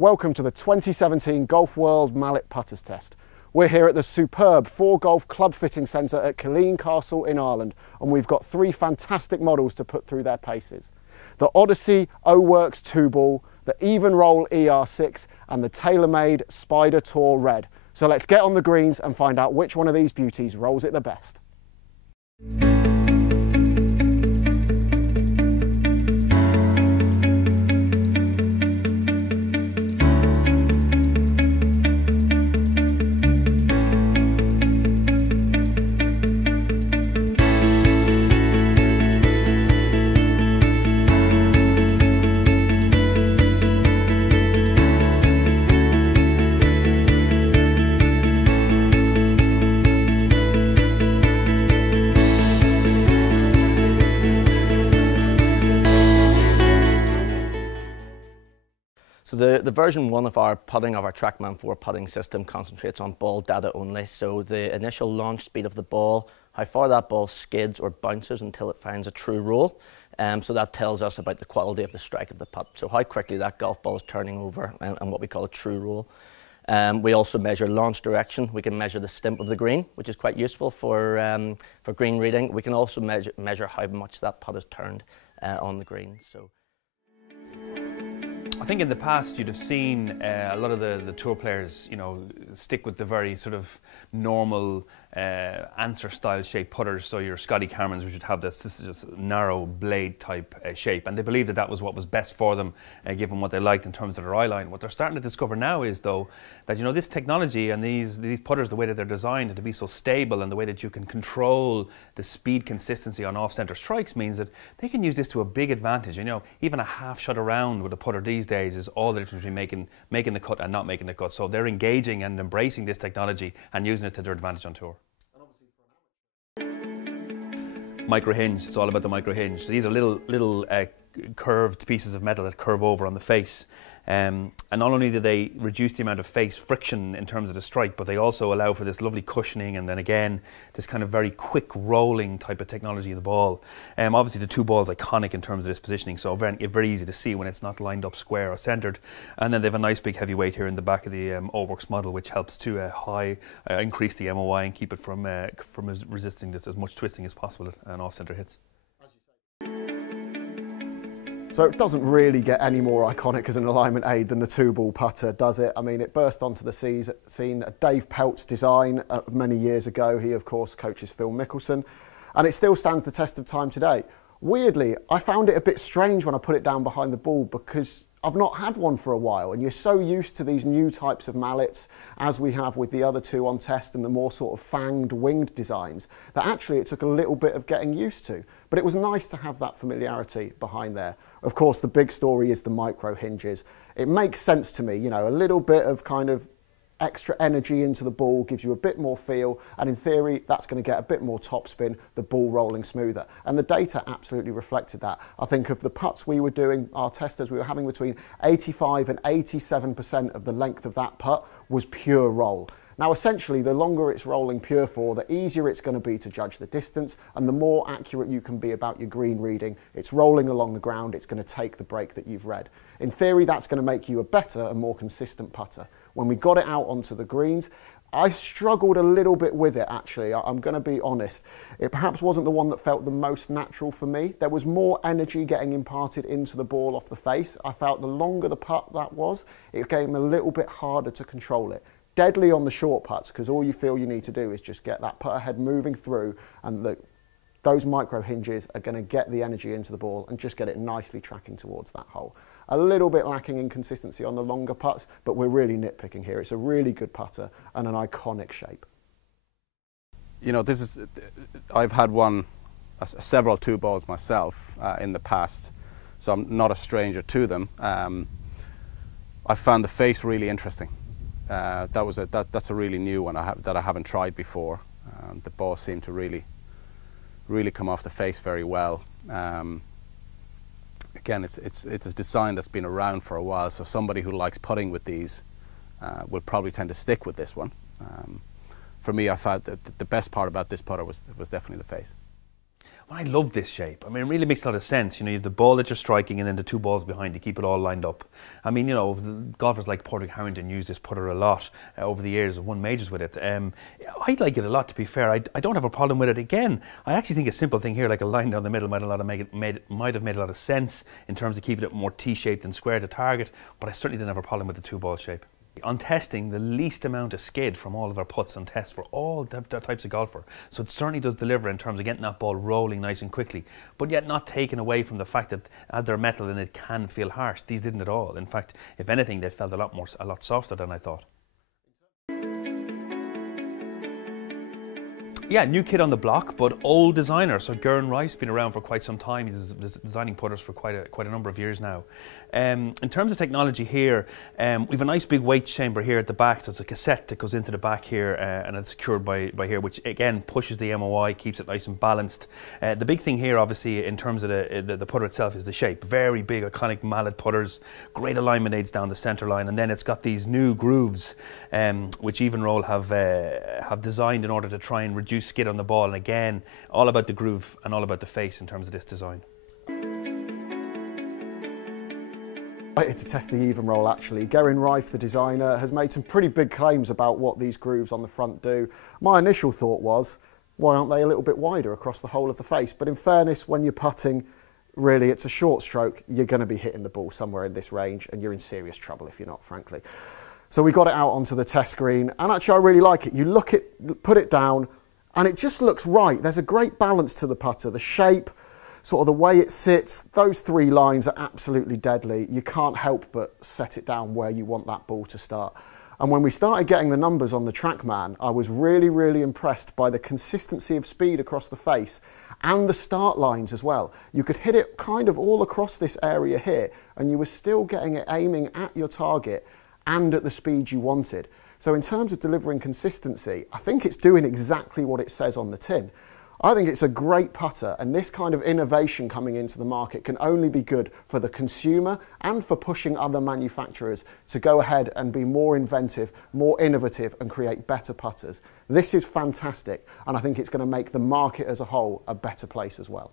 Welcome to the 2017 Golf World Mallet Putters Test. We're here at the superb 4Golf Club Fitting Centre at Killeen Castle in Ireland, and we've got three fantastic models to put through their paces. The Odyssey O-Works 2-ball, the Evnroll ER6 and the tailor-made Spider Tour Red. So let's get on the greens and find out which one of these beauties rolls it the best. So the version 1 of our TrackMan 4 putting system concentrates on ball data only. So the initial launch speed of the ball, how far that ball skids or bounces until it finds a true roll. So that tells us about the quality of the strike of the putt. So how quickly that golf ball is turning over and what we call a true roll. We also measure launch direction. We can measure the stimp of the green, which is quite useful for green reading. We can also measure how much that putt is turned on the green. So. I think in the past you'd have seen a lot of the tour players, stick with the very sort of normal answer style shape putters. So your Scotty Camerons, which would have this is just a narrow blade type shape, and they believed that was what was best for them, given what they liked in terms of their eye line. What they're starting to discover now is though that this technology and these putters, the way that they're designed to be so stable and the way that you can control the speed consistency on off-center strikes means that they can use this to a big advantage. Even a half shot around with a putter these days is all the difference between making the cut and not making the cut. So they're engaging and embracing this technology and using it to their advantage on tour. Micro hinge, it's all about the micro hinge. So these are little curved pieces of metal that curve over on the face. And not only do they reduce the amount of face friction in terms of the strike, but they also allow for this lovely cushioning and then again, this kind of very quick rolling type of technology of the ball. Obviously the two balls iconic in terms of this positioning, so very easy to see when it's not lined up square or centered. And then they have a nice big heavy weight here in the back of the O-Works model, which helps to increase the MOI and keep it from resisting this as much twisting as possible and off-center hits. So it doesn't really get any more iconic as an alignment aid than the 2-ball putter, does it? I mean, it burst onto the scene, Dave Pelt's design many years ago. He, of course, coaches Phil Mickelson, and it still stands the test of time today. Weirdly, I found it a bit strange when I put it down behind the ball because I've not had one for a while, and you're so used to these new types of mallets, as we have with the other two on test and the more sort of fanged, winged designs, that actually it took a little bit of getting used to. But it was nice to have that familiarity behind there. Of course, the big story is the micro hinges. It makes sense to me, a little bit of kind of extra energy into the ball gives you a bit more feel, and in theory that's going to get a bit more topspin, the ball rolling smoother, and the data absolutely reflected that. I think of the putts we were doing, our testers, we were having between 85 and 87% of the length of that putt was pure roll. Now essentially the longer it's rolling pure for, the easier it's going to be to judge the distance and the more accurate you can be about your green reading. It's rolling along the ground, it's going to take the break that you've read. In theory that's going to make you a better and more consistent putter. When we got it out onto the greens, I struggled a little bit with it actually, I'm going to be honest. It perhaps wasn't the one that felt the most natural for me. There was more energy getting imparted into the ball off the face. I felt the longer the putt that was, it became a little bit harder to control it. Deadly on the short putts because all you feel you need to do is just get that putter head moving through, and those micro hinges are going to get the energy into the ball and just get it nicely tracking towards that hole. A little bit lacking in consistency on the longer putts, but we're really nitpicking here. It's a really good putter and an iconic shape. I've had several 2-balls myself in the past, so I'm not a stranger to them. I found the face really interesting. That's a really new one that I haven't tried before. The ball seemed to really come off the face very well. Again, it's a design that's been around for a while, so somebody who likes putting with these will probably tend to stick with this one. For me, I found that the best part about this putter was definitely the face. I love this shape. I mean, it really makes a lot of sense. You know, you have the ball that you're striking and then the two balls behind to keep it all lined up. I mean, you know, golfers like Padraig Harrington use this putter a lot over the years and won majors with it. I like it a lot, to be fair. I don't have a problem with it. Again, I actually think a simple thing here, like a line down the middle, might have made a lot of sense in terms of keeping it more T-shaped and square to target, but I certainly didn't have a problem with the two ball shape. On testing, the least amount of skid from all of our putts on test for all types of golfer. So it certainly does deliver in terms of getting that ball rolling nice and quickly, but yet not taken away from the fact that as they're metal and it can feel harsh. These didn't at all. In fact, if anything, they felt a lot softer than I thought. Yeah, new kid on the block, but old designer. So Geraint Rice's been around for quite some time. He's designing putters for quite a number of years now. In terms of technology here, we have a nice big weight chamber here at the back, so it's a cassette that goes into the back here and it's secured by here, which again pushes the MOI, keeps it nice and balanced. The big thing here, obviously, in terms of the putter itself is the shape. Very big, iconic Mallet putters, great alignment aids down the centre line, and then it's got these new grooves, which Evnroll have designed in order to try and reduce skid on the ball. And again, all about the groove and all about the face in terms of this design. To test the Evnroll, actually. Geraint Rice, the designer, has made some pretty big claims about what these grooves on the front do. My initial thought was, why aren't they a little bit wider across the whole of the face? But in fairness, when you're putting, really it's a short stroke, you're going to be hitting the ball somewhere in this range and you're in serious trouble if you're not, frankly. So we got it out onto the test screen, and actually I really like it. You look at, put it down, and it just looks right. There's a great balance to the putter, the shape, sort of the way it sits. Those three lines are absolutely deadly. You can't help but set it down where you want that ball to start. And when we started getting the numbers on the TrackMan, I was really, really impressed by the consistency of speed across the face and the start lines as well. You could hit it kind of all across this area here, and you were still getting it aiming at your target and at the speed you wanted. So in terms of delivering consistency, I think it's doing exactly what it says on the tin. I think it's a great putter, and this kind of innovation coming into the market can only be good for the consumer and for pushing other manufacturers to go ahead and be more inventive, more innovative, and create better putters. This is fantastic, and I think it's going to make the market as a whole a better place as well.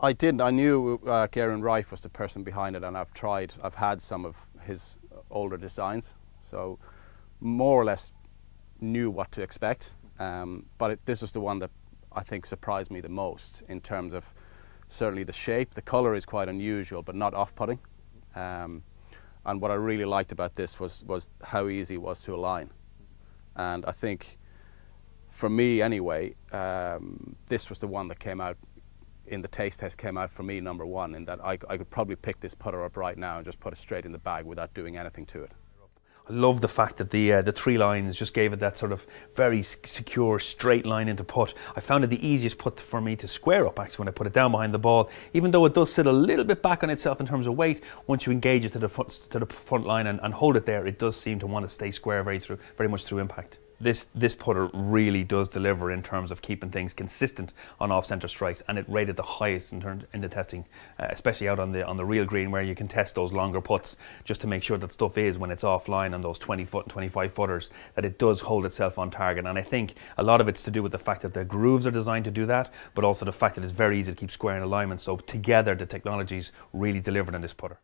I knew Geraint Rice was the person behind it, and I've had some of his older designs, so more or less knew what to expect. But this was the one that I think surprised me the most in terms of certainly the shape. The colour is quite unusual, but not off-putting. And what I really liked about this was how easy it was to align. And I think, for me anyway, this was the one that came out in the taste test, came out for me number one, in that I could probably pick this putter up right now and just put it straight in the bag without doing anything to it. I love the fact that the three lines just gave it that sort of very secure straight line into putt. I found it the easiest putt for me to square up actually when I put it down behind the ball, even though it does sit a little bit back on itself in terms of weight. Once you engage it to the front line and hold it there, it does seem to want to stay square very much through impact. This putter really does deliver in terms of keeping things consistent on off-centre strikes, and it rated the highest in the testing, especially out on the real green where you can test those longer putts just to make sure that stuff is, when it's offline on those 20-foot and 25-footers, that it does hold itself on target. And I think a lot of it's to do with the fact that the grooves are designed to do that, but also the fact that it's very easy to keep square in alignment. So together the technologies really delivered on this putter.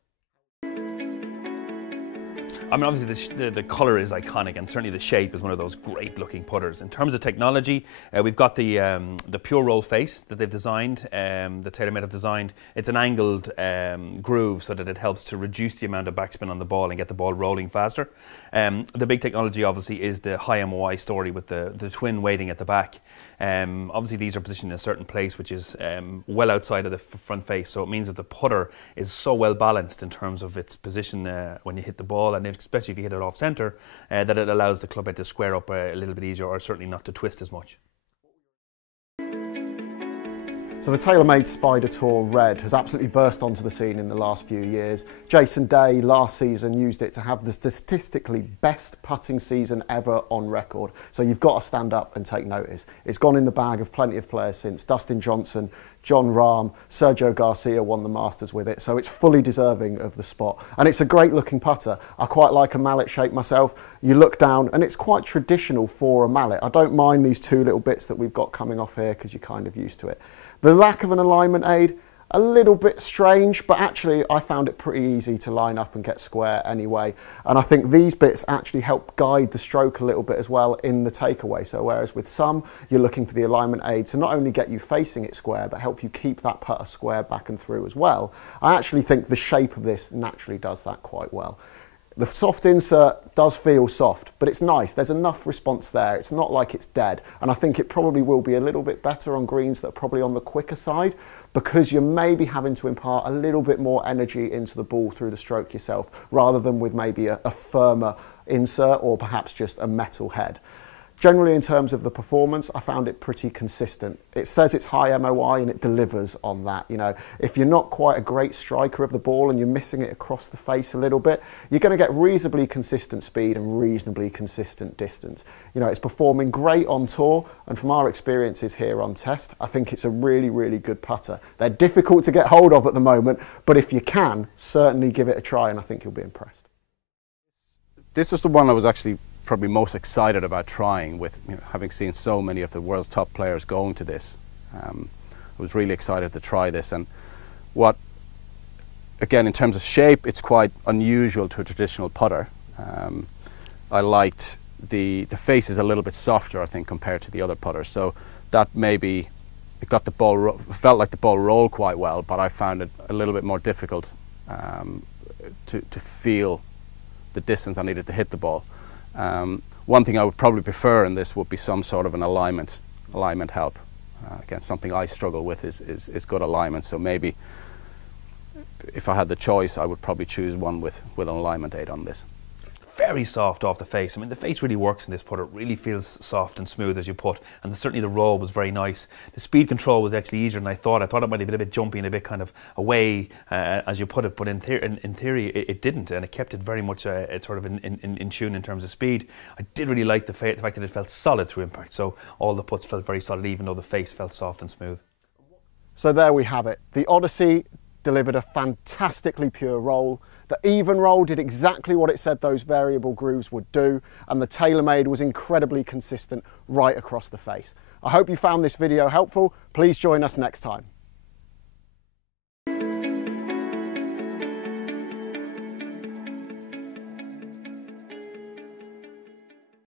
I mean, obviously the colour is iconic, and certainly the shape is one of those great looking putters. In terms of technology, we've got the pure roll face that they've designed, that TaylorMade have designed. It's an angled groove so that it helps to reduce the amount of backspin on the ball and get the ball rolling faster. The big technology obviously is the high MOI story with the twin weighting at the back. Obviously these are positioned in a certain place which is well outside of the front face, so it means that the putter is so well balanced in terms of its position when you hit the ball, and especially if you hit it off centre, that it allows the club head to square up a little bit easier, or certainly not to twist as much. So the TaylorMade Spider Tour Red has absolutely burst onto the scene in the last few years. Jason Day last season used it to have the statistically best putting season ever on record. So you've got to stand up and take notice. It's gone in the bag of plenty of players since. Dustin Johnson, John Rahm, Sergio Garcia won the Masters with it, so it's fully deserving of the spot. And it's a great looking putter. I quite like a mallet shape myself. You look down and it's quite traditional for a mallet. I don't mind these two little bits that we've got coming off here because you're kind of used to it. The lack of an alignment aid, a little bit strange, but actually I found it pretty easy to line up and get square anyway. And I think these bits actually help guide the stroke a little bit as well in the takeaway. So whereas with some, you're looking for the alignment aid to not only get you facing it square, but help you keep that putter square back and through as well. I actually think the shape of this naturally does that quite well. The soft insert does feel soft, but it's nice. There's enough response there. It's not like it's dead. And I think it probably will be a little bit better on greens that are probably on the quicker side, because you're maybe having to impart a little bit more energy into the ball through the stroke yourself, rather than with maybe a firmer insert or perhaps just a metal head. Generally, in terms of the performance, I found it pretty consistent. It says it's high MOI and it delivers on that. You know, if you're not quite a great striker of the ball and you're missing it across the face a little bit, you're going to get reasonably consistent speed and reasonably consistent distance. You know, it's performing great on tour, and from our experiences here on test, I think it's a really, really good putter. They're difficult to get hold of at the moment, but if you can, certainly give it a try and I think you'll be impressed. This was the one I was actually probably most excited about trying, with having seen so many of the world's top players going to this. I was really excited to try this, and what, again, in terms of shape, it's quite unusual to a traditional putter. I liked the face is a little bit softer, I think, compared to the other putters, so that maybe it got the ball, felt like the ball rolled quite well, but I found it a little bit more difficult to feel the distance I needed to hit the ball. One thing I would probably prefer in this would be some sort of an alignment help. Again, something I struggle with is good alignment, so maybe if I had the choice, I would probably choose one with an alignment aid on this. Very soft off the face. I mean, the face really works in this putter. It really feels soft and smooth as you put, and certainly the roll was very nice. The speed control was actually easier than I thought. I thought it might have been a bit jumpy and a bit kind of away as you put it, but in theory it didn't, and it kept it very much sort of in tune in terms of speed. I did really like the fact that it felt solid through impact, so all the putts felt very solid, even though the face felt soft and smooth. So there we have it. The Odyssey delivered a fantastically pure roll. The Evnroll did exactly what it said those variable grooves would do, and the TaylorMade was incredibly consistent right across the face. I hope you found this video helpful. Please join us next time.